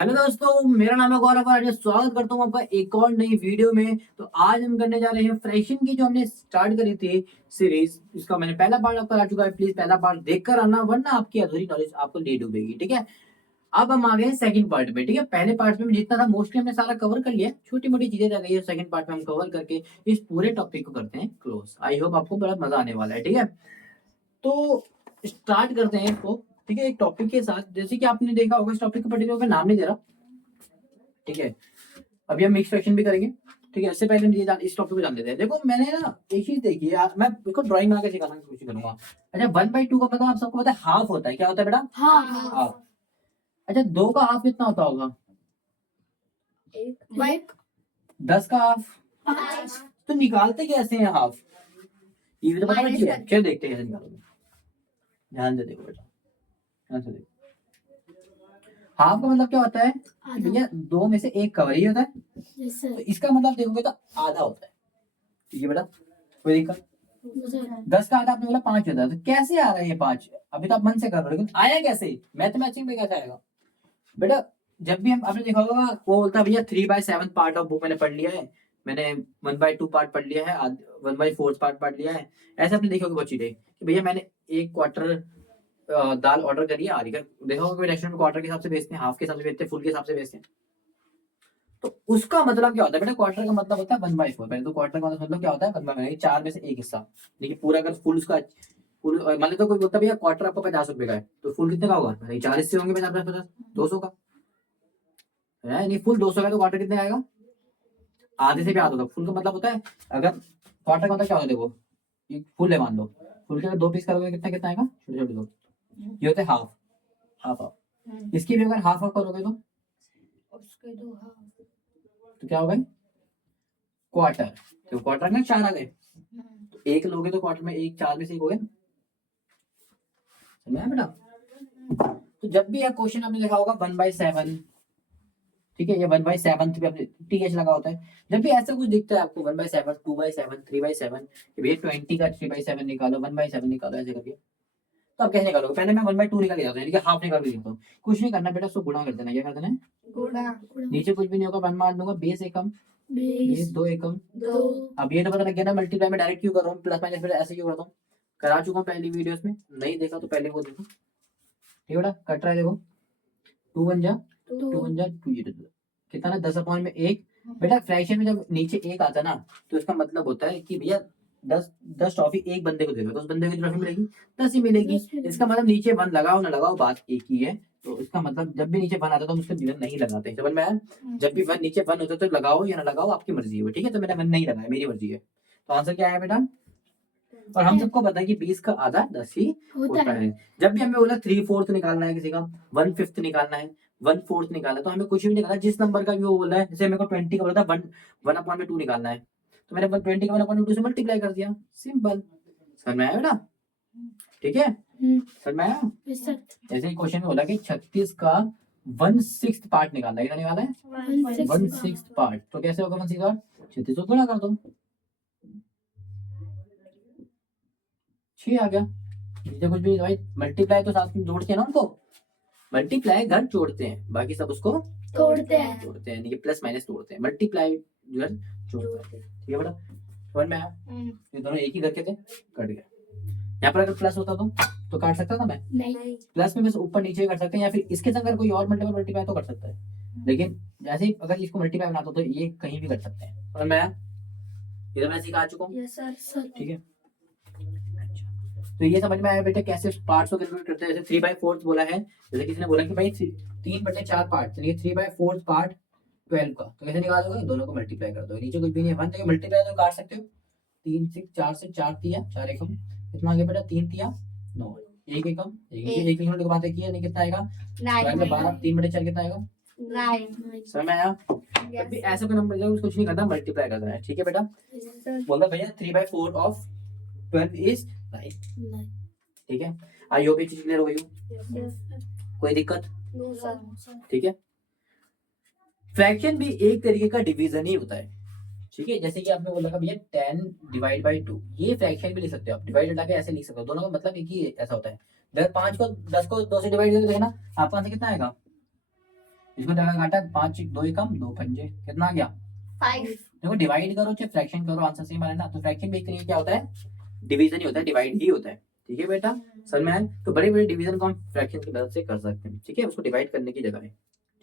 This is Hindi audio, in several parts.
हेलो दोस्तों, मेरा नाम है गौरव और आज स्वागत करता हूँ आपका एक और नई वीडियो में। तो आज हम करने जा रहे हैं फ्रैक्शन की, जो हमने स्टार्ट करी थी सीरीज। इसका मैंने पहला पार्ट आपका आ चुका है, प्लीज पहला पार्ट देख कर आना, वरना आपकी अधूरी नॉलेज आपको ले डूबेगी। ठीक है, अब हम आ गए हैं सेकंड पार्ट में। ठीक है, पहले पार्ट में जितना था मोस्टली हमने सारा कवर कर लिया, छोटी मोटी चीजें रह गई है। सेकंड पार्ट में हम कवर करके इस पूरे टॉपिक को करते हैं क्लोज। आई होप आपको बड़ा मजा आने वाला है। ठीक है, तो स्टार्ट करते हैं इसको। ठीक है, एक टॉपिक के साथ, जैसे कि आपने देखा होगा, इस टॉपिक का पर्टिकुलर मैं नाम नहीं दे रहा। ठीक है, अभी हम मिक्स फ्रैक्शन भी करेंगे। ठीक है, इससे पहले हम इस टॉपिक को जान लेते हैं। देखो, मैंने ना एक चीज देखी है, मैं इसको ड्राइंग बना के सिखाने की कोशिश करूंगा। अच्छा, 1/2 का मतलब आप सबको पता है हाफ होता है। क्या होता है बेटा? हाँ हाफ। अच्छा, 2 का हाफ कितना होता होगा? एक 10 का हाफ। 5 तो निकालते कैसे हैं हाफ? ये भी तो पता नहीं है। चलो देखते हैं कैसे निकालोगे। ध्यान से देखो बेटा, ध्यान से देखो। हाफ का मतलब क्या होता है कि भैया 2 में से 1 कवर ही होता है। तो इसका मतलब देखोगे तो आधा होता है। ठीक है बेटा, कोई दिक्कत? 10 का आधा आपने बोला 5 होता है, तो कैसे आ रहा है ये 5? अभी तो आप मन से कर रहे हो, लेकिन आया कैसे? मैथमेटिक्स में कैसे आएगा बेटा? जब भी हम, आपने देखा होगा वो बोलता है भैया 3/7 पार्ट ऑफ बुक मैंने पढ़ लिया है, मैंने 1/2 पार्ट पढ़ लिया है, 1/4 पार्ट पढ़ लिया है। ऐसे आपने देखा होगा बहुत चीजें कि भैया मैंने 1 क्वार्टर दाल ऑर्डर करी है, आ रही है। देखा होगा कोई रेस्टोरेंट में क्वार्टर के हिसाब से बेचते हैं, हाफ के हिसाब से बेचते हैं, फुल के हिसाब से बेचते हैं। तो उसका मतलब क्या होता है बेटा? क्वार्टर का मतलब होता है 1/4। पहले तो क्वार्टर का मतलब क्या होता है? 1/4, 4 में से एक हिस्सा। देखिए, पूरा अगर फुल उसका फुल मान लो, तो कोई बोलता है भैया क्वार्टर आपको 50 रुपए का है, तो फुल कितने का होगा? नहीं, 40 से होंगे, 50 50 50 200 का है। नहीं, फुल 200 का, तो क्वार्टर कितने का आएगा? आधे से भी आधा होगा। फुल का मतलब होता है, अगर क्वार्टर का मतलब क्या होता है, देखो ये फुल है मान लो, फुल के अगर 2 पीस करोगे कितना कितना आएगा? छोटे छोटे दो, ये होते हैं हाफ। हाफ हाफ, इसकी भी अगर हाफ हाफ करोगे तो क्या होगा? क्वार्टर। तो क्वार्टर में 4 आ गए, तो एक लोगे तो क्वार्टर में एक, 4 में से एक हो गया। समझ आया बेटा? तो जब भी यह क्वेश्चन आपने देखा होगा 1/7, ठीक है, ये 1/7 पे आपने TH लगा होता है। जब भी ऐसा कुछ दिखता है आपको 1/7, 2/7, 3/7, भैया 20 का 3/7 निकालो, 1/7 निकालो, ऐसे करके, तो आप कैसे निकालोगे? पहले मैं 1/2 निकाल के जाता हूँ, हाफ निकाल के देखता हूँ। कुछ नहीं करना बेटा, उसको गुणा कर देना। क्या कर देना है? नीचे कुछ भी नहीं होगा, 1 मार दूंगा, बेस एकम, बेस 2 एकम। अब ये तो पता लग गया ना मल्टीप्लाई में डायरेक्ट क्यों कर रहा हूँ, प्लस माइनस फिर ऐसे क्यों करता हूँ। करा चुका हूँ पहली वीडियोस में, नहीं देखा तो पहले वो देखो। ठीक है बेटा, कट रहा है देखो, 2 ये कितना ना 10/1। बेटा फ्रैक्शन में जब नीचे एक आता है ना, तो इसका मतलब होता है कि भैया 10 टॉफी एक बंदे को देगा, तो उस बंदे को ट्रॉफी मिलेगी 10 ही मिलेगी। इसका मतलब नीचे 1 लगाओ ना लगाओ, बात एक ही है। तो इसका मतलब जब भी नीचे 1 आता है तो हम उसको डिवीजन नहीं लगाते, समझ में आया? जब भी 1 नीचे 1 होता है तो लगाओ या ना लगाओ, आपकी मर्जी है। ठीक है, तो मैंने 1 नहीं लगाया, मेरी मर्जी है। तो आंसर क्या आया बेटा? और हम सबको पता है कि 20 का आधा 10 ही होता है। जब भी हमें बोला 3/4 निकालना है, किसी का 1/5 निकालना है, 1/4 निकालना है, तो हमें कुछ भी निकालना, जिस नंबर का भी वो बोला है। जैसे मेरे को 20 का बोला था 1/2 निकालना है, तो मैंने 20 का 1/2 से मल्टीप्लाई कर दिया, सिंपल। समझ में आया बेटा? ठीक है, समझ में आया? जैसे क्वेश्चन में बोला कि 36 का 1/6 पार्ट निकालना है, कितना निकाला है? 1/6 पार्ट। तो कैसे होगा 1/6 पार्ट? 36 को गुणा कर दो, 6 आ गया। नीचे कुछ भी भाई, मल्टीप्लाई तो साथ में जोड़ते हैं ना उनको, मल्टीप्लाई घर जोड़ते हैं, बाकी सब उसको तोड़ते हैं, नहीं प्लस माइनस तोड़ते हैं, मल्टीप्लाई जो है जोड़ते हैं। ठीक है बेटा, समझ में आया? ये दोनों एक ही घर के थे, कट गया। यहाँ पर अगर प्लस होता तो काट सकता था मैं? नहीं। प्लस में बस ऊपर नीचे कर सकते हैं, या फिर इसके संग अगर कोई और मल्टीप्लाई तो कर सकता है। लेकिन जैसे ही अगर इसको मल्टीप्लाई बनाता तो ये कहीं भी कर सकते हैं। समझ में आया? ये तो मैं सिखा चुका हूँ। ठीक है, तो ये समझ में आया बेटा कैसे पार्ट्स को कैलकुलेट करते हैं? जैसे 3/4 बोला है, जैसे किसी ने बोला कि भाई 3/4 पार्ट, चलिए 3/4 पार्ट 12 का, तो कैसे निकालोगे? दोनों को मल्टीप्लाई कर दो, नीचे कुछ भी नहीं है 1, तो मल्टीप्लाई तो काट सकते हो। 3 से 4 से 4 तिया 4 एकम, कितना आ गया बेटा? 3 तिया 9, एक एकम, एक एकम की बातें की है, नहीं कितना आएगा? 12, 3/4 कितना आएगा? समझ में आया? जब भी ऐसा कोई नंबर जाए कुछ नहीं करना, मल्टीप्लाई करना है। ठीक है बेटा, बोलता भैया 3/4 ऑफ 12 इज 9। ठीक है, आई होप ये चीज क्लियर हो गई हो, कोई दिक्कत? ठीक है, फ्रैक्शन भी एक तरीके का डिवीजन ही होता है। ठीक है, जैसे कि आपने बोला था भैया 10/2, ये फ्रैक्शन भी लिख सकते हो आप, डिवाइड हटा के ऐसे लिख सकते हो, दोनों का मतलब एक ही ऐसा होता है। अगर 5 को 10 को 2 से डिवाइड करके देखना, आपका आंसर कितना आएगा? इसमें दगा काटा 5 2 एकम 2 पंजे कितना आ गया 5 देखो डिवाइड करो चाहे फ्रैक्शन करो आंसर सेम आ रहा है ना। तो फ्रैक्शन भी एक तरीके क्या होता है डिवीजन ही होता है डिवाइड ही होता है। ठीक है बेटा समझ में आया। तो बड़े बड़े डिवीजन को हम फ्रैक्शन की मदद से कर सकते हैं। ठीक है उसको डिवाइड करने की जगह है।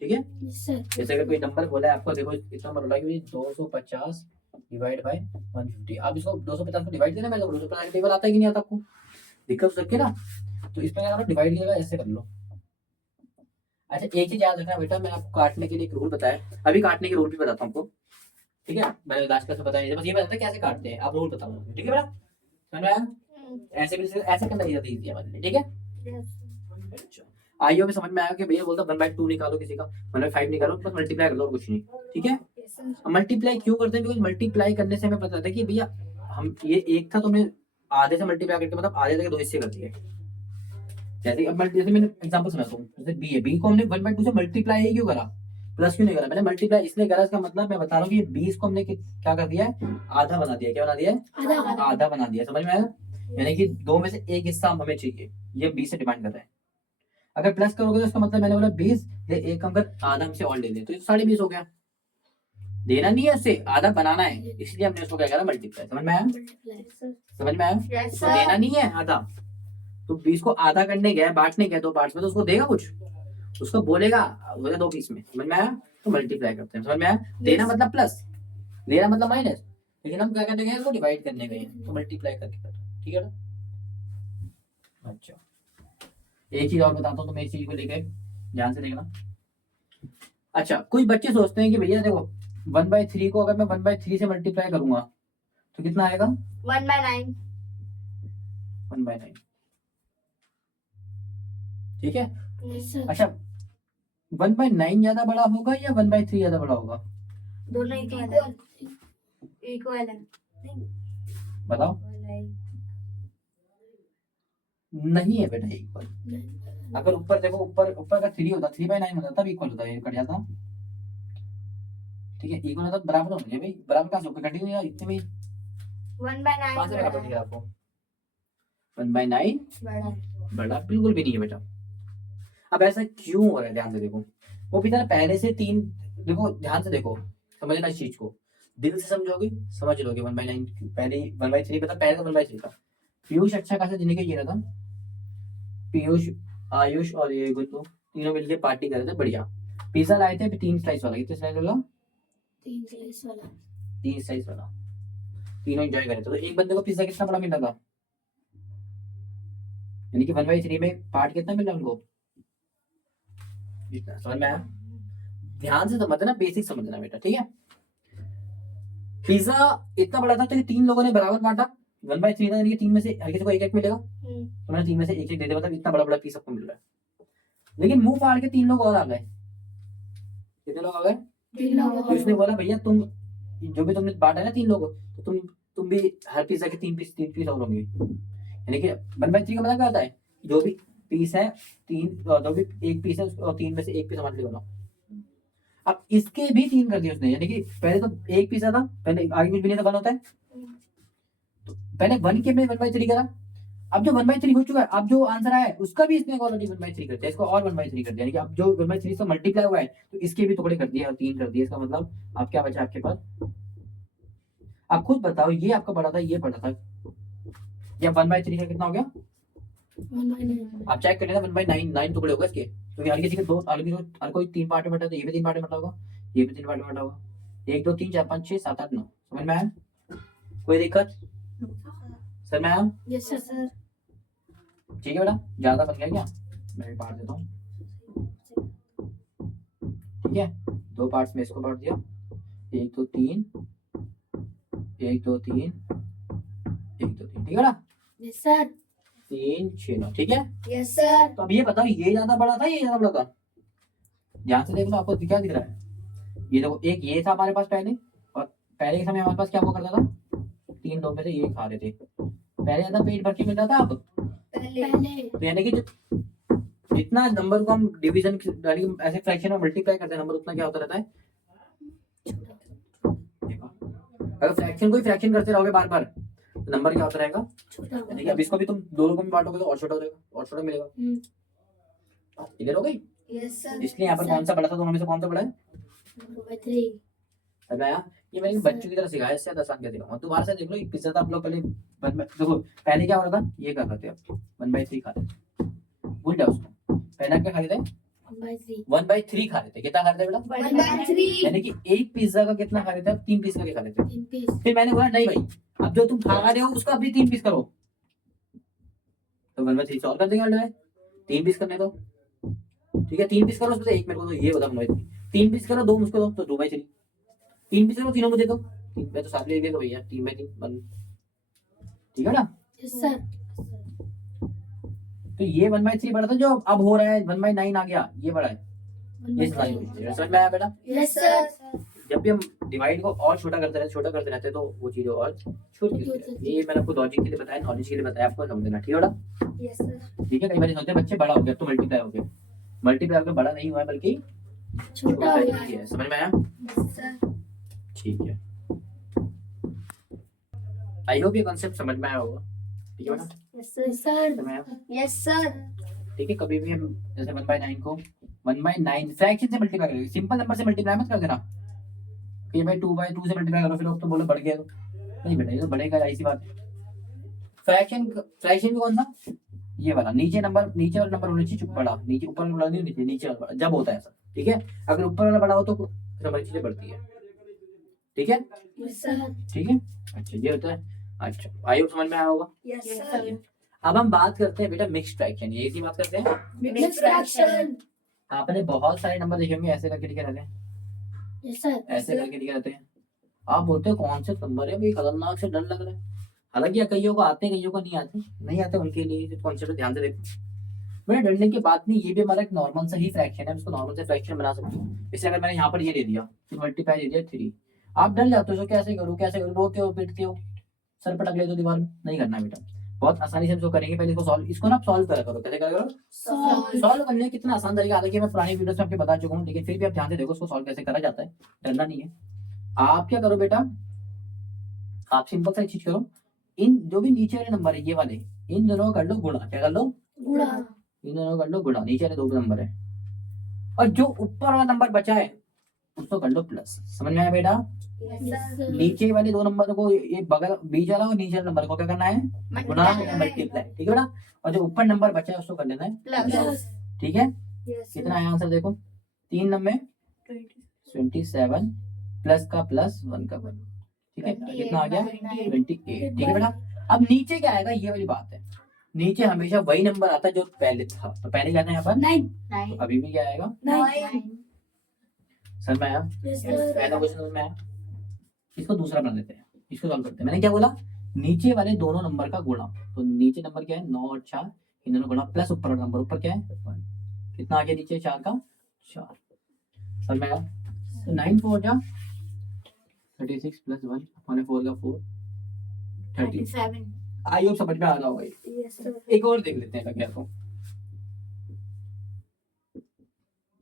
ठीक है जैसे अगर कोई नंबर बोला है आपको देखो इतना नंबर बोला कि 250 डिवाइड बाय 150 आप इसको 250 को डिवाइड देना मेरे को 250 का टेबल आता है कि नहीं आता आपको दिक्कत हो सकती है ना। तो इसमें क्या करो डिवाइड की जगह ऐसे कर लो। अच्छा एक चीज याद रखना बेटा मैंने आपको काटने के लिए एक रूल बताया अभी काटने के रूल भी बताता हूँ आपको। ठीक है मैंने लास्ट क्लास में बताया बस ये बताता कैसे काटते हैं आप रूल बताऊंगा। ठीक है बेटा समझ में आया ऐसे भी ऐसे करना ज्यादा इजी है हमारे लिए। ठीक है अच्छा आइयो में समझ में आया कि भैया बोलता 1/2 निकालो किसी का 1/5 निकालो बस मल्टीप्लाई कर लो और कुछ नहीं। ठीक है मल्टीप्लाई क्यों करते हैं बिकॉज मल्टीप्लाई करने से हमें पता था कि भैया हम ये एक था तो हमने आधे से मल्टीप्लाई करके मतलब आधे तक 2 हिस्से कर दिए। जैसे अब जैसे मैंने एग्जांपल सुनाता हूँ जैसे बी है बी को हमने 1/2 से मल्टीप्लाई ही क्यों करा प्लस क्यों नहीं करा मैंने मल्टीप्लाई इसलिए करा इसका मतलब मैं बता रहा हूँ कि 20 को हमने क्या कर दिया है आधा बना दिया क्या बना दिया है आधा बना दिया समझ में आया। यानी कि 2 में से एक हिस्सा हमें चाहिए ये 20 से डिमांड कर रहा है। अगर प्लस करोगे तो इसका मतलब मैंने बोला 20 ये एक कम कर आधा हमसे और ले लें तो 20.5 हो गया। देना नहीं है उससे आधा बनाना है इसलिए हमने उसको क्या करा मल्टीप्लाई। समझ में आया समझ में आया तो देना नहीं है आधा तो 20 को आधा करने गया बांटने गया 2 पार्ट्स में तो उसको देगा कुछ उसको बोलेगा हो गया 2 पीस में। समझ में आया तो मल्टीप्लाई करते हैं। समझ में आया देना मतलब प्लस लेना मतलब माइनस लेकिन हम क्या करने गए उसको डिवाइड करने गए तो मल्टीप्लाई करके करते। ठीक है ना। अच्छा एक चीज और बताता हूँ तुम्हें इस चीज को लेकर ध्यान से देखना। अच्छा कुछ बच्चे सोचते हैं कि भैया देखो 1/3 को अगर मैं 1/3 से मल्टीप्लाई करूंगा तो कितना आएगा 1/9 1/9। ठीक है अच्छा 1/9 ज्यादा बड़ा होगा या 1/3 ज्यादा बड़ा होगा दोनों इक्वल है बताओ नहीं है बेटा इक्वल। अगर ऊपर देखो ऊपर का 3 होता 3/9 होता तब इक्वल होता ये कट जाता। ठीक है इक्वल होता बराबर होना चाहिए भाई बराबर कहाँ से होगा कट ही नहीं इतने में 1/9 कहाँ से बराबर दिख रहा है आपको 1/9 बड़ा बिल्कुल भी नहीं है बेटा। अब ऐसा क्यों हो रहा है ध्यान से देखो वो भी था पहले से 3 देखो ध्यान से देखो समझना इस चीज को दिल से समझोगे समझ लोगे 1/9 पहले 1/3 पता पहले तो 1/3 था। पीयूष अच्छा खासा जिंदगी जी रहा था पीयूष आयुष और ये गुड्डू तीनों मिलकर पार्टी कर रहे थे बढ़िया पिज्जा लाए थे 3 स्लाइस वाला कितने स्लाइस वाला 3 स्लाइस वाला तीनों एंजॉय कर रहे थे। तो एक बंदे को पिज्जा कितना बड़ा मिला था यानी कि 1/3 में पार्ट कितना मिला उनको इतना। समझ में आया ध्यान से समझना बेसिक समझना बेटा। ठीक है पिज्जा इतना बड़ा था तो ये 3 लोगों ने बराबर बांटा 1/3 था यानी कि 3 में से हर किसी को एक एक मिलेगा तो मैंने 3 में से एक एक दे दिया मतलब इतना बड़ा बड़ा पीस सबको मिल रहा है। लेकिन मुंह फाड़ के 3 लोग और आ गए कितने लोग आ गए 3 लोग तो इसने बोला भैया तुम जो भी तुमने बांटा है ना 3 लोगों तो तुम भी हर पिज्जा के 3 पीस और होंगे। यानी कि 1/3 का मतलब क्या होता है जो भी पीस है 3 जो भी एक पीस है और 3 में से एक पीस हमारे लिए होना। अब इसके भी 3 कर दिए उसने यानी कि पहले तो एक पीस था पहले आगे कुछ भी नहीं था 1 होता है तो पहले 1 के में 1/3 करा। अब जो 1/3 हो चुका है अब जो आंसर आया है उसका भी इसने ऑलरेडी 1/3 कर दिया इसको और 1/3 कर दिया यानी कि अब जो 1/3 से मल्टीप्लाई हुआ है तो इसके भी टुकड़े कर दिए और 3 कर दिए। इसका मतलब अब क्या बचा आपके पास आप खुद बताओ ये आपका बड़ा था ये बड़ा था या 1/3 का कितना हो गया आप चेक कर लेना 1/9 टुकड़े होगा इसके क्योंकि हर किसी के दो हर कोई 3 पार्ट में बटा तो ये भी 3 पार्ट में बटा होगा ये भी 3 पार्ट में बटा होगा 1 2 3 4 5 6 7 8 9 समझ में आया कोई दिक्कत सर में आया यस सर ठीक है बेटा ज्यादा बन गया क्या मैं भी बांट देता हूँ। ठीक है 2 पार्ट्स में इसको बांट दिया 1 2 3 1 2 3 1 2 3 ठीक है ना यस सर 3 6 9 ठीक है। यस सर तो अब ये बताओ ये ज्यादा बड़ा था ये ज्यादा बड़ा था ध्यान से देख लो आपको क्या दिख रहा है ये देखो एक ये था हमारे पास पहले और पहले के समय हमारे पास क्या हुआ करता था 3 लोग में से ये खा रहे थे पहले ज्यादा पेट भर के मिल रहा था अब पहले तो यानी कि जितना नंबर को हम डिवीजन ऐसे फ्रैक्शन में मल्टीप्लाई करते हैं नंबर उतना क्या होता रहता है अगर फ्रैक्शन को ही फ्रैक्शन करते रहोगे बार बार तो नंबर क्या होता रहेगा यानी कि अब इसको भी तुम 2 लोगों में बांटोगे तो और छोटा हो जाएगा और छोटा मिलेगा क्लियर हो गई। Yes, sir. इसलिए यहाँ पर कौन सा बड़ा था दोनों में से कौन सा बड़ा है? 2/3. समझ में आया? ये मैंने बच्चों की तरह सिखाया, इससे आसान क्या सिखाऊंगा। दोबारा से देख लो, एक पिज्जा था आप लोग पहले देखो पहले क्या हो रहा था, ये कर रहे थे आप 1/3 खा रहे थे, भूल जाओ उसको। पहले क्या खा रहे थे? 1/3. 1/3 खा रहे थे। कितना खा रहे थे बेटा? 1/3. यानी कि एक पिज्जा का कितना खा रहे थे आप? 3 पीस करके खा रहे थे। 3 piece. फिर मैंने बोला नहीं भाई, अब जो तुम खा रहे हो उसका अभी 3 पीस करो, तो 1/3 सॉल्व कर देंगे में 3 पीस करने दो। ठीक है, 3 पीस करो, उसमें से एक मेरे को तो ये बता 1/3, 3 पीस करो, 2 मुझको दो, तो 2/3, 3 पीस करो, तीनों मुझे दो, मैं तो साथ ले तो भैया 3/3 बन। ठीक है ना? Yes, sir. तो ये 1/3 बड़ा था, जो अब हो रहा है 1/9 आ गया, ये बड़ा है। ये समझ में आया बेटा? Yes, sir. जब भी हम डिवाइड को और छोटा करते रहते तो वो चीजें और छोटी होती रहती है। ये मैंने आपको लॉजिक के लिए बताया, नॉलेज के लिए बताया, आपको समझना। ठीक है बेटा? Yes, sir. ठीक है, कई बार सोचते हैं बच्चे बड़ा हो गया तो मल्टीप्लाई हो गया, मल्टीप्लाई होकर बड़ा नहीं हुआ है बल्कि छोटा हो ही गया. है। समझ में आया? Yes, sir. ठीक है, आई होप ये कॉन्सेप्ट समझ में आया होगा। ठीक है बेटा? Yes, sir. समझ में आया? Yes, sir. ठीक है, कभी भी हम जैसे 1/9 को 1/9 फ्रैक्शन से मल्टीप्लाई करेंगे, सिंपल नंबर से मल्टीप्लाई मत कर देना कि भाई 2/2 से मल्टीप्लाई करो, फिर लोग तो बोलो बढ़ गया, तो नहीं बेटा, ये तो बढ़ेगा, ऐसी बात है। फ्रैक्शन भी कौन सा? ये वाला, नीचे वाला नंबर होना चाहिए बड़ा, नीचे ऊपर वाला बड़ा नहीं होना चाहिए, नीचे वाला बड़ा, जब होता है ऐसा। ठीक है, अगर ऊपर वाला बड़ा हो तो फिर हमारी चीजें बढ़ती है। ठीक है? Yes, sir. ठीक है, अच्छा ये होता है। अच्छा, आई होप समझ में आया होगा। Yes, sir. अब हम बात करते हैं बेटा मिक्स्ड फ्रैक्शन, ये की बात करते हैं। Mixed fraction. आपने बहुत सारे नंबर देखे होंगे ऐसे करके लिखे रहते हैं, Yes, sir. ऐसे करके लिखे रहते हैं। आप बोलते हो कौन से नंबर है भाई, खतरनाक से डर लग रहा है। हालांकि कईयों को आते हैं, कईयों को नहीं आते उनके लिए कॉन्सेप्ट ध्यान से देखो। मेरा डरने की बात नहीं, ये भी हमारा एक नॉर्मल सा ही फ्रैक्शन है, उसको नॉर्मल से फ्रैक्शन बना सकते हो। इसलिए अगर मैंने यहाँ पर ये दे दिया, फिर मल्टीप्लाई दे दिया 3, आप डर जाते हो कैसे करूँ, रोते हो, पीटते हो, सर पटक लेते हो दीवार में। नहीं करना बेटा, बहुत आसानी से हम इसको करेंगे। पहले इसको ना सॉल्व करा करो। कैसे करा करो? Solve. सॉल्व करने का कितना आसान तरीका, हालांकि मैं पुरानी वीडियोस में आपको बता चुका हूँ, लेकिन फिर भी आप ध्यान से देखो उसको सॉल्व कैसे करा जाता है, डरना नहीं है। आप क्या करो बेटा, आप सिंपल सा एक चीज करो, इन जो भी नीचे वाले नंबर है ये वाले, इन दोनों का कर लो गुणा। क्या कर लो? गुणा. इन दोनों का कर लो गुणा, नीचे वाले 2 नंबर है, और जो ऊपर वाला नंबर बचा है उसको कर लो प्लस। समझ में आया बेटा? Yes, sir. नीचे वाले 2 नंबर को, ये बगल बीच वाला और नीचे वाले नंबर को क्या करना है? गुणा या मल्टीप्लाई। ठीक है बेटा? और जो ऊपर नंबर बचा है उसको कर लेना है Plus. ठीक है? Yes, sir. कितना आया आंसर देखो, 3 नंबर 27 प्लस का प्लस 1 का 1। ठीक है, कितना आ गया? 28। ठीक है बेटा? अब नीचे क्या आएगा, ये वाली बात है। नीचे हमेशा वही नंबर आता है जो पहले था, तो पहले क्या था यहाँ पर? 9. तो अभी भी क्या आएगा? 9. समझ में आया? Yes, sir. पहला क्वेश्चन समझ में आया? इसको दूसरा बना देते हैं, इसको सॉल्व करते हैं। मैंने क्या बोला? नीचे वाले दोनों नंबर का गुणा, तो नीचे नंबर क्या है? 9 और 4, इन दोनों गुणा प्लस ऊपर वाला नंबर, ऊपर क्या है? 1। कितना आ गया नीचे? 4 का 4। समझ में आया? तो 9 4 जा 36 प्लस 1 अपने 4 का 4 30। 37. आई होप समझ में आ रहा होगा। Yes, sir. एक और देख लेते हैं क्या को।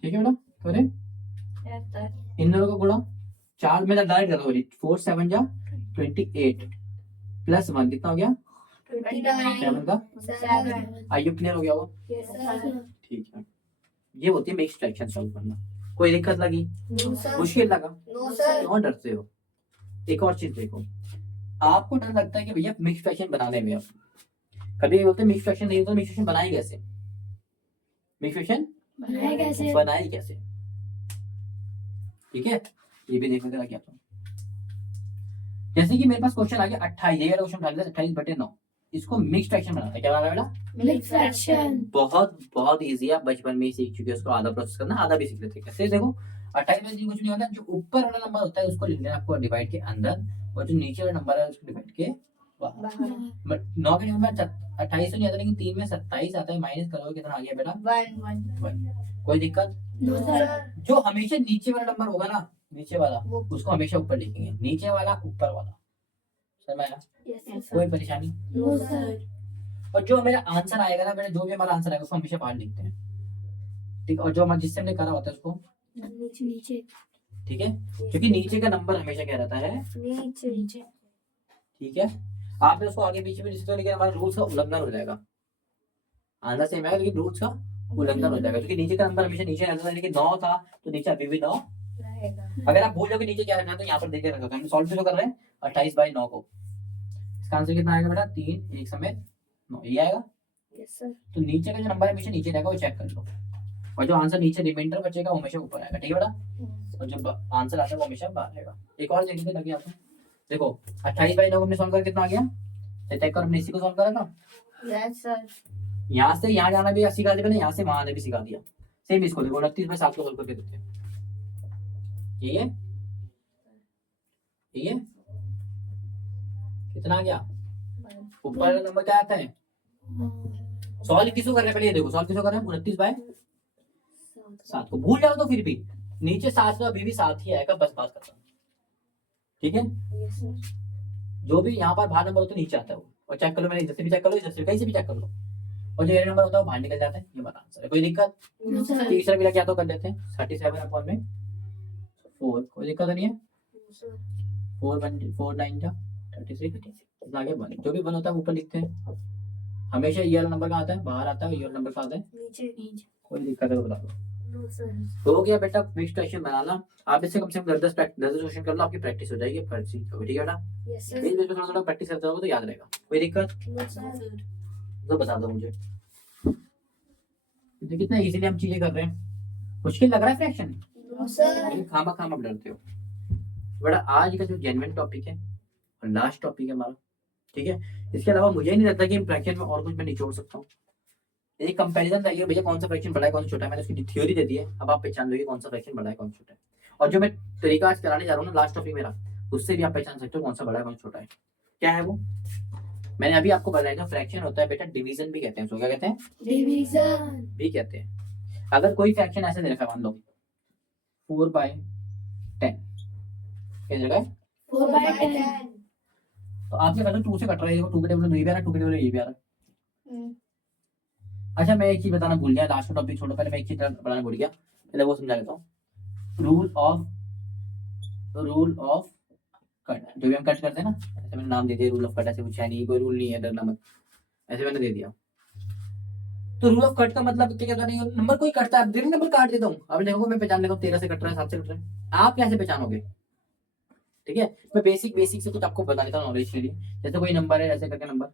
ठीक है बेटा, करें Yes, sir. इन दोनों का गुणा 4 में डायरेक्ट करो, 4 7 जा 28 प्लस 1 कितना हो गया? 29. 7 का। 7. आई होप क्लियर हो गया होगा। Yes, sir. ठीक है, ये होती है मिक्स्ड फ्रैक्शन सॉल्व करना। कोई दिक्कत लगी? No, sir. मुश्किल लगा? No, sir. क्यों डरते हो? एक और चीज देखो, आपको डर लगता है कि भैया मिक्स्ड फ्रैक्शन बनाने में, आप कभी बोलते मिक्स्ड फ्रैक्शन नहीं होता, मिक्स्ड फ्रैक्शन बनाई कैसे? मिक्स्ड फ्रैक्शन बनाए कैसे? बनाई कैसे? ठीक है, ये भी देखने का क्या था। जैसे कि मेरे पास क्वेश्चन आ गया 28, ये वाला क्वेश्चन उठा लिया 28/9, इसको मिक्स्ड फ्रैक्शन बनाना है। क्या बनाना है बेटा? Mixed fraction. बहुत इजी है, आप बचपन में ही सीख चुके हो उसको, आधा प्रोसेस करना, आधा भी सीख लेते हैं। कैसे देखो, 28 में कुछ नहीं होता, जो ऊपर वाला नंबर होता है उसको लिखना है आपको डिवाइड के अंदर, और जो नीचे वाला नंबर है उसको डिवाइड के बाहर। बाहर. 9 के नंबर 28 तो नहीं आता, लेकिन 3 में 27 आता है, माइनस करोगे कितना आ गया बेटा? 1। कोई दिक्कत? No, sir. जो हमेशा नीचे वाला नंबर होगा ना, नीचे वाला, उसको हमेशा ऊपर लिखेंगे, नीचे वाला ऊपर वाला। समझ में आया? Yes, sir. कोई परेशानी? No, sir. और जो मेरा आंसर आएगा ना बेटा, जो भी हमारा आंसर आएगा उसको हमेशा बाहर लिखते हैं। ठीक है, और जो हमारा जिससे हमने करा होता है उसको नीचे. ठीक है, क्योंकि नीचे का नंबर हमेशा क्या रहता है? नीचे. ठीक है, आपने उसको आगे पीछे भी लिख सकते हो, लेकिन हमारे रूल्स का उल्लंघन हो जाएगा। आंसर सेम है लेकिन रूल्स का उल्लंघन हो जाएगा, क्योंकि नीचे का नंबर हमेशा नीचे रहता था, यानी कि 9 था तो नीचे अभी भी 9 रहेगा। अगर आप भूल जाओगे नीचे क्या रखना है तो यहाँ पर देखे रखा था। हम सॉल्व तो कर रहे हैं 28/9 को। इसका आंसर कितना आएगा बेटा? 3 1 समय 9 ये आएगा। Yes sir. तो नीचे का जो नंबर है हमेशा नीचे रहेगा, वो चेक कर लो, और जो आंसर नीचे रिमाइंडर बचेगा वो हमेशा ऊपर आएगा, ठीक है बेटा? और जो आंसर आता है वो हमेशा बाहर आएगा। एक और देखिए लगे आपको, देखो 28/9 हमने सॉल्व कर कितना आ गया? चेक कर, हमने इसी को सॉल्व करा था। Yes sir. यहाँ से यहाँ जाना भी सिखा दिया मैंने, यहाँ से वहां आने भी सिखा दिया। सेम इसको देखो 29/7 को सॉल्व करके देखते हैं। ये है कितना आ गया? ऊपर वाला नंबर क्या आता है? सॉल्व किसको कर रहे हैं पहले ये देखो, सॉल्व किसको कर रहे हैं? 29/7 को। भूल जाओ तो फिर भी नीचे 7 का अभी भी 7 ही आएगा, बस बात खत्म, ठीक है? Yes sir. जो भी यहाँ पर बाहर नंबर होता है नीचे आता है वो, और चेक कर लो, मैंने इधर से भी चेक कर लो, इधर से कहीं से भी चेक कर लो, और जो एरर नंबर होता है वो बाहर निकल जाता है। ये बता आंसर है, कोई दिक्कत? तीसरा भी क्या तो कर लेते हैं 37/4, कोई दिक्कत नहीं है? 4 9 33 कितना आ गया? 1। जो भी 1 होता है ऊपर लिखते हैं, हमेशा ईयर नंबर का आता है, बाहर आता है, ईयर नंबर का आता है, नीचे। कोई दिक्कत है तो बता दो। No sir. हो गया बेटा, नेक्स्ट क्वेश्चन बनाना। आप इससे कम से कम 10 क्वेश्चन कर लो, आपकी प्रैक्टिस हो जाएगी, अब कर सीखोगे, ठीक है बेटा? Yes sir. बीच बीच में थोड़ा थोड़ा प्रैक्टिस करते रहोगे तो याद रहेगा, कोई दिक्कत? No sir. तो बता दो मुझे, तो कितना इजीली हम चीजें कर रहे हैं। मुश्किल लग रहा है फ्रैक्शन? No sir. लेकिन खामा खामा डरते हो बेटा। आज का जो जेन्युइन टॉपिक है और लास्ट टॉपिक है हमारा, ठीक है? इसके अलावा मुझे नहीं लगता कि फ्रैक्शन में और कुछ मैं निचोड़ सकता हूँ। एक कंपैरिजन चाहिए भैया, कौन सा फ्रैक्शन बड़ा है कौन सा छोटा है, मैंने उसकी थ्योरी दे दी है, अब आप पहचान लोगे कौन सा फ्रैक्शन बड़ा है कौन सा छोटा है। और जो मैं तरीका आज कराने जा रहा हूँ ना, लास्ट टॉपिक मेरा, उससे भी आप पहचान सकते हो कौन सा बड़ा है कौन सा छोटा है। क्या है वो? मैंने अभी आपको बताया था, फ्रैक्शन होता है बेटा डिवीजन भी कहते हैं, उसको क्या कहते हैं? डिवीजन भी कहते हैं। अगर कोई फ्रैक्शन ऐसे दे रखा है, मान लो 4/10, क्या दे रखा है? 4/10। तो आप क्या करते हो? 2 से कट रहा है, देखो 2 के टेबल में ये भी आ रहा है, 2 के टेबल में ये भी आ रहा है। अच्छा मैं एक चीज बताना भूल गया, लास्ट टॉपिक छोड़ो, पहले मैं एक चीज बताना भूल गया, पहले वो समझा देता हूँ। रूल ऑफ कट, जो भी हम कट करते हैं ना, ऐसे मैंने नाम दे दिया रूल ऑफ कट, ऐसे कुछ है नहीं, कोई रूल नहीं है, डरना मत, ऐसे मैंने दे दिया। तो रूल ऑफ कट का मतलब क्या कहता है? नंबर कोई कटता है, देखो नंबर काट देता हूँ, अब देखो मैं पहचान लेता हूँ 13 से कट रहा है, 7 से कट रहा है, आप कैसे पहचानोगे? ठीक है, मैं बेसिक से कुछ आपको बता देता हूँ नॉलेज के लिए। जैसे कोई नंबर है, ऐसे करके नंबर,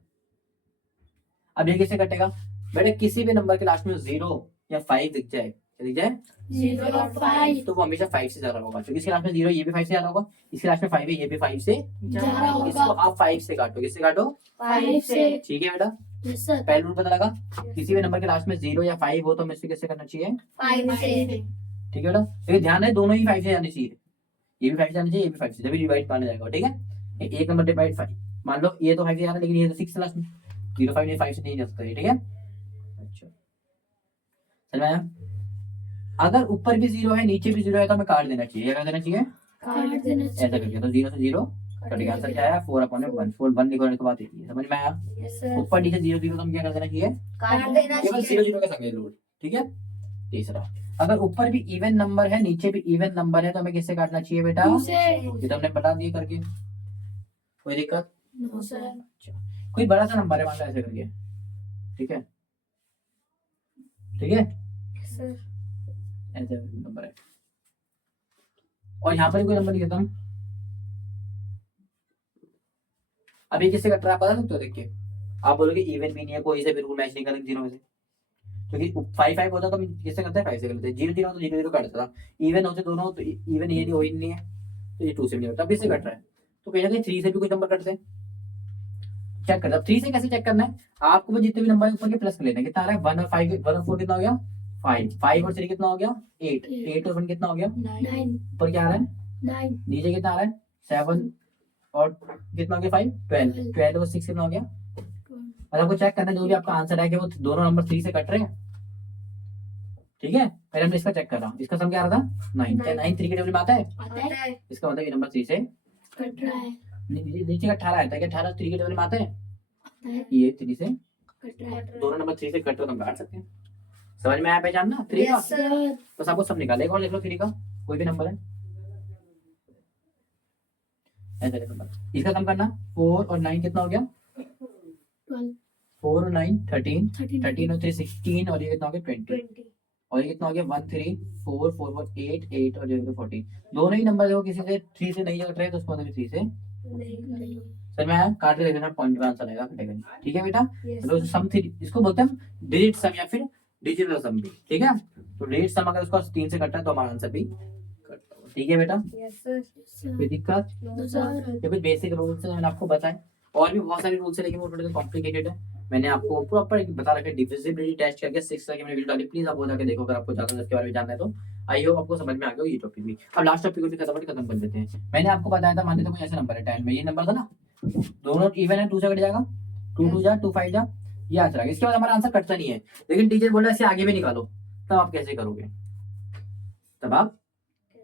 अब ये किससे कटेगा बेटा? किसी भी नंबर के लास्ट में 0 या 5 दिख जाए, दिख जाए 0 और 5 तो वो हमेशा 5 से ज्यादा होगा, क्योंकि इसके लास्ट में 0 ये भी 5 से ज्यादा होगा, इसके लास्ट में 5 है ये भी 5 से ज्यादा होगा। इसको आप 5 से काटो, किससे काटो? 5 से। ठीक है बेटा, यस सर। पहला रूल पता लगा, किसी भी नंबर के लास्ट में 0 या 5 हो तो हमें इससे कैसे करना चाहिए? 5 से। ठीक है बेटा, लेकिन ध्यान है दोनों ही 5 से जाने चाहिए, ये भी 5 से जाना चाहिए, ये भी 5 से, जब डिवाइड करने जाएगा, ठीक है? एक नंबर डिवाइड 5, मान लो ये तो 5 से जा रहा है, लेकिन ये तो 6 लास्ट में 0 5 नहीं, 5 से नहीं जा सकता, ठीक है? अच्छा समझ में आया? अगर ऊपर भी 0 है नीचे भी 0 है तो हमें काट देना चाहिए, क्या कर देना चाहिए? काट देना ऐसा करके, तो 0 से 0 कट गया, आंसर क्या आया? 4/1, 4 लिखने के बाद ये समझ में आया? Yes sir. ऊपर नीचे 0 0 तो हम क्या कर देना चाहिए? काट देना केवल 0 0 का समझ लो, ठीक है? तीसरा, अगर ऊपर भी इवन नंबर है नीचे भी इवन नंबर है तो हमें किससे काटना चाहिए बेटा? 2 से। ये तो हमने बता दिए करके, कोई दिक्कत? No sir. कोई बड़ा सा नंबर है मान लो ऐसे करके, ठीक है? ठीक है, यस सर। ऐसे नंबर है, और यहाँ पर कोई नंबर नहीं देता हम। अब ये किससे कट रहा है पता सकते हो देख के? आप बोलोगे इवन भी नहीं है, कोई से भी रूल मैच नहीं करेंगे 0 में से, क्योंकि 5 5 होता तो हम किससे करते हैं? 5 से करते हैं। 0 0 तो 0 0 काटता था, इवन होते दोनों तो इवन ये हो ही नहीं है, तो ये 2 से भी नहीं होता, अब इससे कट रहा है, तो कहीं ना कहीं 3 से भी कोई नंबर कटते हैं, चेक करते हैं। 3 से कैसे चेक करना है? आपको वो जितने भी नंबर है ऊपर के प्लस कर लेना है, कितना आ रहा है? 1 और 5, 1 और 4 कितना हो गया? 5 5 और 3 कितना हो गया? 8 8 और 1 कितना हो गया? 9 ऊपर क्या आ रहा है? 9 नीचे कितना आ रहा है? 7 और कितना हो गया? 5 12 12 और 6 कितना हो गया? और आपको चेक करना है जो भी आपका आंसर है कि वो दोनों नंबर 3 से कट रहे हैं, ठीक है? पहले हमने इसका चेक करा, इसका सम क्या आ रहा था? 9, क्या 9 3 के टेबल में आता है? आता है। इसका मतलब ये नंबर 3 से कट रहा है। नीचे का 18 आता है, क्या 18 3 के टेबल में आता है? आता है। ये 3 से कट रहा है। दोनों नंबर 3 से कट रहे तो हम काट सकते हैं। समझ में आया पहचानना 3 का? Yes sir. बस आपको सब निकालेगा और लिख लो 3 का कोई भी नंबर है, ऐसा लिखो नंबर, इसका सम करना 4 और 9 कितना हो गया? 12 4 और 9 13, 13 13 और 3 16 और ये कितना हो गया 20 20 और ये कितना हो गया 1 3 4 4 4 8 8 और ये 14। दोनों ही नंबर देखो किसी से 3 से नहीं कट रहे तो उसको मतलब 3 से नहीं सर मैं काट के देखना पॉइंट में आंसर आएगा कटेगा नहीं। ठीक है बेटा यस तो सम थ्री इसको बोलते हैं डिजिट सम या फिर डिजिटल सम भी। ठीक है तो डिजिट सम अगर उसका 3 से कटता है तो हमारा आंसर भी कटता होगा। ठीक है बेटा यस सर कोई दिक्कत नो सर ये कुछ बेसिक रूल्स है मैंने आपको बताए और भी बहुत सारे रूल्स है लेकिन वो थोड़े कॉम्प्लिकेटेड है। मैंने आपको प्रॉपर बता रखा है डिविजिबिलिटी टेस्ट करके 6 तक मैंने वीडियो डाली प्लीज आप वो जाके देखो अगर आपको ज्यादा इसके बारे में जानना है तो आई होप आपको समझ में आ गया ये टॉपिक भी। अब लास्ट टॉपिक को भी खत्म कर देते हैं। मैंने आपको बताया था मान लीजिए कोई ऐसा नंबर है 10 में ये नंबर था ना दोनों इवन है 2 से कट जाएगा 2 2 जा 2 5 जा ये आ जाएगा इसके बाद हमारा आंसर कटता नहीं है लेकिन टीचर बोल रहा है इसे आगे भी निकालो तब आप कैसे करोगे तब आप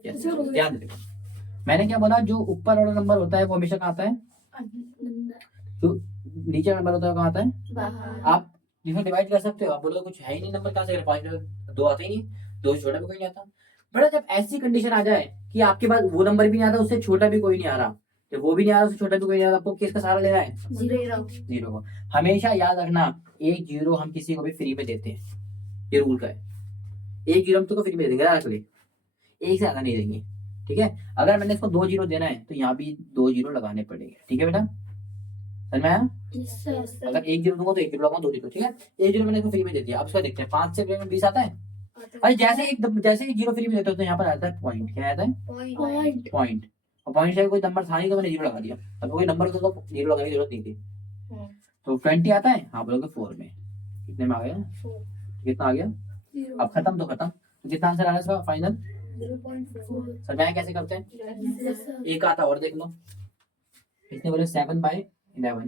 कैसे करोगे ध्यान देखो मैंने क्या बोला जो ऊपर वाला नंबर होता है वो हमेशा कहाँ आता है जो नीचे नंबर होता है कहाँ आता है बाहर आप जिसमें डिवाइड कर सकते हो आप बोलोगे कुछ है ही नहीं नंबर कहाँ से करें 5 2 आते ही नहीं 2 से छोटा भी कोई नहीं आता। बड़ा जब ऐसी कंडीशन आ जाए कि आपके पास वो नंबर भी नहीं आता उससे छोटा भी कोई नहीं आ रहा तो वो भी नहीं आ रहा उससे छोटा भी कोई नहीं आ रहा आपको किसका सहारा लेना है जीरो को। हमेशा याद रखना एक जीरो हम किसी को भी फ्री में देते हैं ये रूल का है एक जीरो हम तुमको फ्री में दे देंगे रख ले एक से ज्यादा नहीं देंगे। ठीक है अगर मैंने इसको 2 जीरो देना है तो यहाँ भी 2 जीरो लगाने पड़ेंगे। ठीक है बेटा समझ में आया यस सर अगर 1 जीरो दूंगा तो 1 जीरो लगाऊंगा 2 जीरो। ठीक है 1 जीरो मैंने इसको फ्री में दे दिया अब इसका देखते हैं 5 से 20 आता है। अरे जैसे एक जीरो फ्री में देते हो तो यहाँ पर आता है पॉइंट क्या आता है पॉइंट पॉइंट और पॉइंट से कोई नंबर था नहीं तो मैंने जीरो लगा दिया अब कोई नंबर तो जीरो लगाने की जरूरत नहीं थी तो 20 आता है हाँ बोलोगे 4 में कितने में आ गया कितना आ गया अब खत्म तो खत्म तो कितना आंसर आ रहा है इसका फाइनल 0.4 सर मैं कैसे करते हैं यस सर एक आता और देख लो इसने बोले 7/11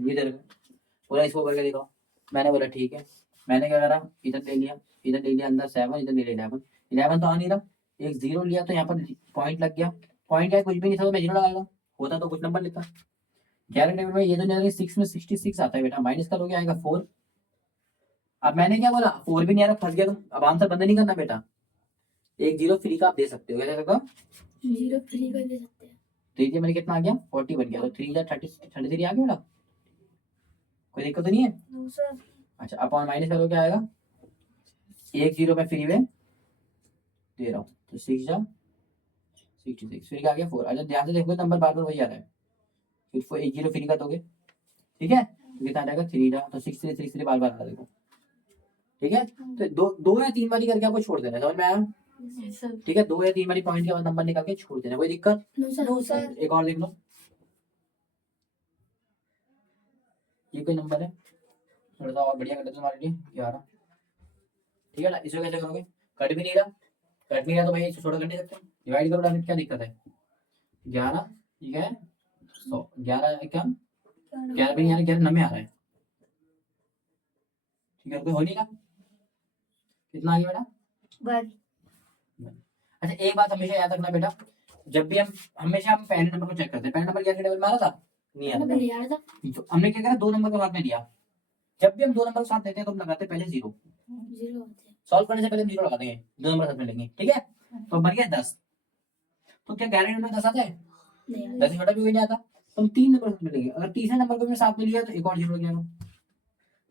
ये दे रखा बोला इसको करके दिखाओ मैंने बोला ठीक है मैंने क्या करा इधर ले लिया अंदर 7 इधर ले लिया 11 तो आ नहीं रहा एक जीरो लिया तो यहाँ पर पॉइंट लग गया पॉइंट क्या कुछ भी नहीं था तो मैं जीरो लगाएगा होता तो कुछ नंबर लेता 11 टेबल में ये तो नहीं 6 में 66 आता है बेटा माइनस करोगे आएगा 4। अब मैंने क्या बोला 4 भी नहीं आ रहा फंस गया तुम अब आंसर बंद नहीं करना बेटा एक जीरो फ्री का आप दे सकते हो क्या देखा जीरो फ्री कर दे सकते हैं तो ये मैंने कितना आ गया 40 बन गया तो 3 33 आ गया बेटा कोई दिक्कत तो नहीं है नो सर अच्छा अपॉन माइनस करो क्या आएगा एक जीरो में फ्री में दे रहा हूँ तो 6 जा 66 फिर क्या आ गया 4 अच्छा ध्यान से देखो नंबर बार बार वही आ रहा है फिर एक जीरो फ्री का दोगे ठीक है तो कितना आ जाएगा 3 जा तो 6 3 6 बार बार आ रहा देखो ठीक है तो दो या 3 बारी करके आपको छोड़ देना समझ में आया यस सर ठीक है 2 या 3 बारी पॉइंट के बाद नंबर निकाल के छोड़ देना कोई दिक्कत नो सर एक और लिख लो ये कोई नंबर है थोड़ा सा और बढ़िया कर देते तुम्हारे लिए 11 ठीक है ना इसको कैसे करोगे कट भी नहीं रहा तो भाई इसको छोटा कर नहीं सकते डिवाइड करो डायरेक्ट क्या दिक्कत है 11 ठीक है 100 11 क्या 11 भी नहीं आ रहा 11 में आ रहा है ठीक है कोई हो नहीं रहा कितना आ गया बेटा 1 अच्छा एक बात हमेशा याद रखना बेटा जब भी हम हमेशा हम पहले नंबर को चेक करते हैं पहले नंबर क्या टेबल में आ रहा था नहीं आ रहा यार था था तो हमने क्या करा 2 नंबर को साथ में लिया जब भी हम 2 नंबर को साथ देते हैं तो हम लगाते हैं पहले 0 जीरो होते हैं सॉल्व करने से पहले हम 0 लगा देंगे 2 नंबर साथ में लेंगे ठीक है तो बन गया 10 तो क्या 11 नंबर 10 आता है नहीं 10 से छोटा भी कोई नहीं आता तो हम 3 नंबर साथ में लेंगे अगर तीसरे नंबर को भी साथ में लिया तो एक और 0 लग जाएगा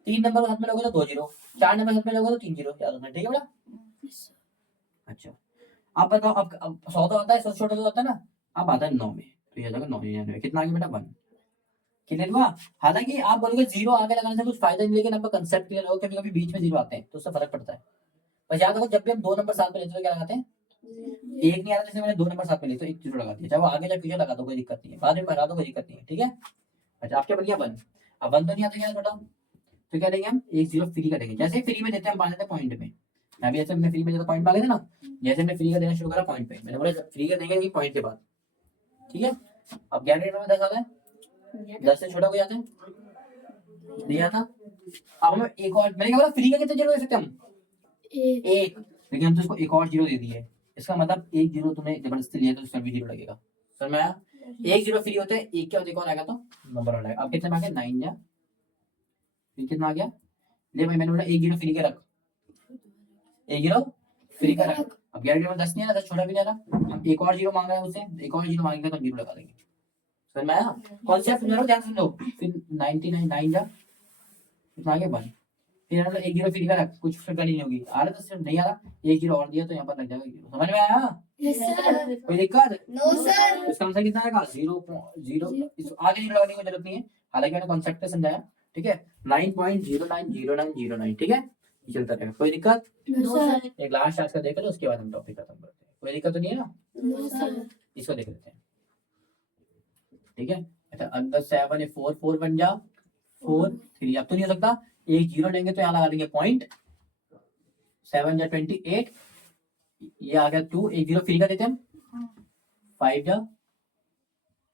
3 नंबर को साथ में लोगे तो 2 0 4 नंबर साथ में लोगे तो 3 0 याद रखना ठीक है बेटा अच्छा आप बताओ अब 100 तो आता है 100 से छोटा तो आता है ना अब आता है 9 में तो ये आ जाएगा 999 कितना आ गया बेटा 1 क्लियर हुआ हालांकि आप बोलोगे 0 आगे लगाने से कुछ फायदा नहीं लेकिन आपका कंसेप्ट क्लियर हो कभी कभी बीच में 0 आते हैं तो उससे फर्क पड़ता है बस याद रखो जब भी हम 2 नंबर साथ में लेते हैं तो क्या लगाते हैं एक नहीं आ रहा जैसे मैंने 2 नंबर साथ में लिए तो 1 0 लगा दिया चाहे वो आगे या पीछे लगा दो कोई दिक्कत नहीं है बाद में बढ़ा दो कोई दिक्कत नहीं है ठीक है अच्छा आपके बन गया 1 अब 1 तो नहीं आता क्या बेटा तो क्या लेंगे हम 1 0 फ्री का देंगे जैसे फ्री में देते हैं हम पा देते हैं पॉइंट में अभी ऐसे हमने फ्री में देता पॉइंट पा गए थे ना जैसे हमने फ्री का देना शुरू करा पॉइंट पे मैंने बोला फ्री का देंगे पॉइंट के बाद ठीक है अब 11 में 10 आता है 10 से छोटा कोई आता है नहीं आता अब हमें एक और मैंने क्या बोला फ्री का कितने जीरो दे सकते हम एक लेकिन हम तो इसको एक और जीरो दे दिए इसका मतलब 1 जीरो तुमने जबरदस्ती लिया तो उसका भी जीरो लगेगा सर मैं 1 जीरो फ्री होते हैं एक क्या एक और आएगा तो नंबर और आएगा अब कितने में आ गया 9 या फिर कितना आ गया ले भाई मैंने बोला 1 जीरो फ्री का रख 1 जीरो फ्री का रख अब 11 में 10 नहीं आ रहा 10 छोटा भी नहीं आ रहा हम एक और जीरो मांग रहे हैं उससे एक और जीरो मांगेंगे तो हम जीरो लगा देंगे सर मैं कॉन्सेप्ट समझो ध्यान से समझो फिर 99 9 जा कितना आ गया 1। फिर यहाँ एक जीरो फ्री का रख, कुछ फिक्र नहीं होगी। आ रहा तो सिर्फ नहीं आ रहा, एक जीरो और दिया तो यहाँ पर लग जाएगा 0। समझ में आया? Yes sir. कोई दिक्कत? No sir. इसका आंसर कितना आएगा? 0.0। आगे जीरो लगाने की कोई जरूरत नहीं है, हालांकि मैंने कॉन्सेप्ट समझाया। ठीक है, 9.090909। ठीक है, ये चलता रहेगा, कोई दिक्कत? No sir. एक लास्ट आज का देख लो, उसके बाद हम टॉपिक खत्म करते हैं। कोई दिक्कत तो नहीं है ना? No sir. इसको देख लेते हैं। ठीक है, अच्छा अंदर 7 है, 4 4 बन जा 4 3। अब तो नहीं हो सकता, एक जीरो लेंगे तो यहाँ लगा देंगे पॉइंट। 7 जा 28, ये आ गया 2, एक जीरो फ्री का देते हैं। 5 जा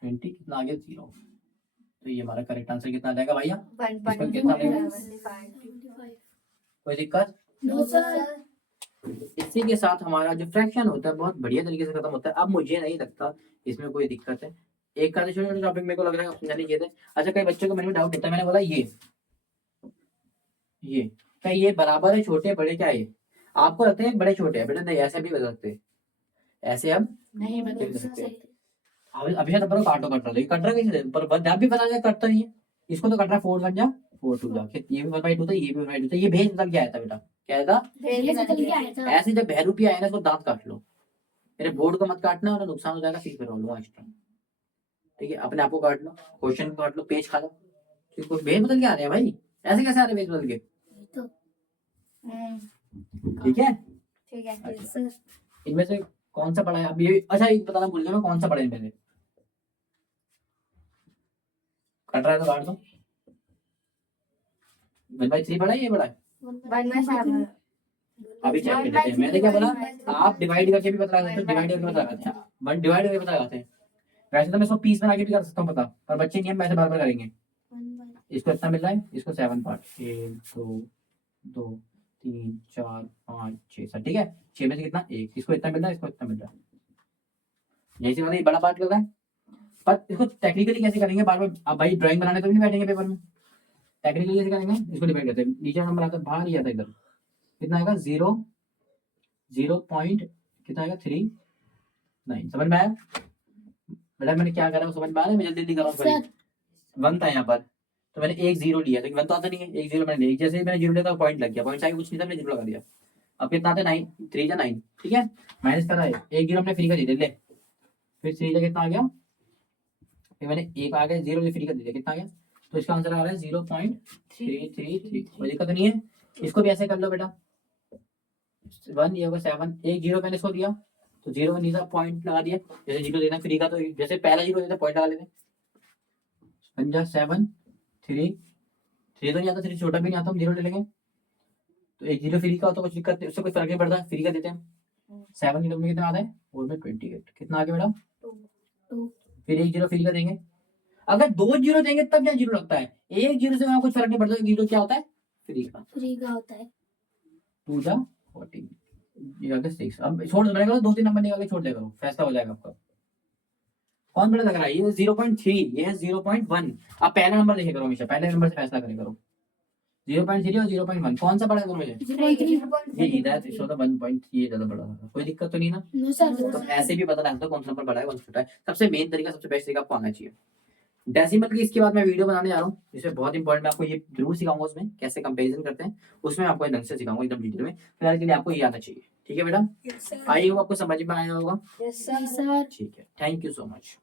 20, कितना आ गया 0। तो ये हमारा करेक्ट आंसर कितना आ जाएगा भैया? इसको कितना लेंगे? 75। कोई दिक्कत? No sir. इसी के साथ हमारा जो फ्रैक्शन होता है बहुत बढ़िया तरीके से खत्म होता है। अब मुझे नहीं लगता इसमें कोई दिक्कत है। एक का छोटे छोटे टॉपिक मेरे को लग रहा है समझाने चाहिए थे। अच्छा, कई बच्चों को मन में डाउट होता है, मैंने बोला ये क्या ये बराबर है छोटे बड़े, क्या है? आपको लगते हैं बड़े छोटे हैं? बेटा नहीं, ऐसे भी बदल सकते हैं, ऐसे अब नहीं बदल बदल सकते हैं। सकते। अभी तो पर काटो कट रहा है, कट रहा कैसे? पर जब भी पता जाए कटता नहीं है। इसको तो कट रहा है 4 1 जा 4 2 जा, ये भी 1/2 था, ये भी 1/2 था। ये भेज बदल क्या आया था बेटा? क्या आया था? ये बदल के आया था। ऐसे जब बहरूपी आए ना, इसको दांत काट लो। मेरे बोर्ड को मत काटना, और नुकसान हो जाएगा, फीस भरवा लूंगा एक्स्ट्रा। ठीक है, अपने आप को काट लो, क्वेश्चन को काट लो, पेज खा लो। कुछ भेज बदल के आ रहे हैं भाई, ऐसे कैसे आ रहे हैं भेज बदल के? तो ठीक है, ठीक है सर। इनमें से कौन सा पढ़ा है? अब ये अच्छा, एक बताना भूल गया मैं, कौन सा पढ़ा है इनमें से? कट रहा है तो काट दो। 1/3 पढ़ा है, ये पढ़ा है? 1/7। अभी चेक कर लेते हैं। मैंने क्या बोला? आप डिवाइड करके भी बता सकते हो, डिवाइड करके बता सकते हैं, 1 डिवाइड करके बता सकते हैं। वैसे तो मैं इसको पीस बना के भी कर सकता हूँ पता, पर बच्चे नहीं हम वैसे बार बार करेंगे। इसको इतना मिल रहा है, इसको 7 पार्ट, 1 2 2 3 4 5 6 7। ठीक है, 6 में से कितना? 1। इसको इतना मिल रहा है, इसको इतना मिल रहा है। यही से मतलब ये बड़ा पार्ट कर रहा है, पर इसको टेक्निकली कैसे करेंगे? बार बार अब भाई ड्राइंग बनाने तो भी नहीं बैठेंगे पेपर में, टेक्निकली कैसे करेंगे? इसको डिवाइड करते हैं, नीचे नंबर आता है, बाहर ही आता है इधर। कितना आएगा? 0 पॉइंट कितना आएगा? 39। समझ में आया बेटा? मैंने क्या करा समझ में आ रहा है? मैं जल्दी कर रहा हूँ। 1 था यहाँ पर, तो मैंने एक जीरो लिया, लेकिन 1 तो आता नहीं है। एक जीरो मैंने लिया, जैसे ही मैंने जीरो लिया था पॉइंट लग गया, पॉइंट आगे कुछ नहीं था, मैंने जीरो लगा दिया। अब कितना आता है? 9 3 जा 9। ठीक है, माइनस करा है, एक जीरो हमने फ्री का दे दिया, ले फिर 3 जा कितना आ गया? फिर मैंने एक आ गया जीरो फ्री का दे दिया, कितना आ गया? तो इसका आंसर आ रहा है 0.333। कोई दिक्कत नहीं है, इसको भी ऐसे कर लो बेटा। 1 ये होगा 7, एक जीरो मैंने इसको दिया तो 0 में नीचा पॉइंट लगा दिया। जैसे जीरो देना फ्री का, तो जैसे पहला जीरो देता पॉइंट लगा लेते। 1 जा 7 3 3 तो नहीं आता, 3 छोटा भी नहीं आता, हम जीरो ले लेंगे। तो एक जीरो फ्री का हो तो कुछ दिक्कत नहीं, उससे कोई फर्क नहीं पड़ता, फ्री का देते हैं। 7 जीरो में कितना आता है? 4 में 28। कितना आ गया बेटा? 2। फिर एक जीरो फ्री का देंगे। अगर 2 जीरो देंगे तब क्या जीरो लगता है? एक जीरो से वहां कुछ फर्क नहीं पड़ता, जीरो क्या होता है? फ्री का। फ्री का होता है। 2 जा 14, ये आ गया 6। अब छोड़ दो, मैंने कहा 2 3 नंबर निकाल के छोड़ दिया करो, फैसला हो जाएगा आपका। कौन बड़ा लग रहा है? ये 0.3, ये है 0.1। आप पहला नंबर देखे करो, हमेशा पहले नंबर से फैसला करे करो। 0.3 और 0.1 कौन सा बड़ा है मुझे? ये इधर इसको तो 1 पॉइंट ये ज्यादा बड़ा है, कोई दिक्कत तो नहीं ना? No sir. तो ऐसे भी पता लगता है कौन सा नंबर बड़ा है कौन सा छोटा है। सबसे मेन तरीका, सबसे बेस्ट तरीका आपको आना चाहिए डेसिमल की। इसके बाद मैं वीडियो बनाने जा रहा हूँ, जिसमें बहुत इंपॉर्टेंट, मैं आपको ये जरूर सिखाऊंगा, उसमें कैसे कंपैरिजन करते हैं, उसमें आपको ढंग से सिखाऊंगा एकदम डिटेल में। फिलहाल के लिए आपको ये आना चाहिए। ठीक है बेटा, आई होप आपको समझ में आया होगा। Yes sir. ठीक है, थैंक यू सो मच।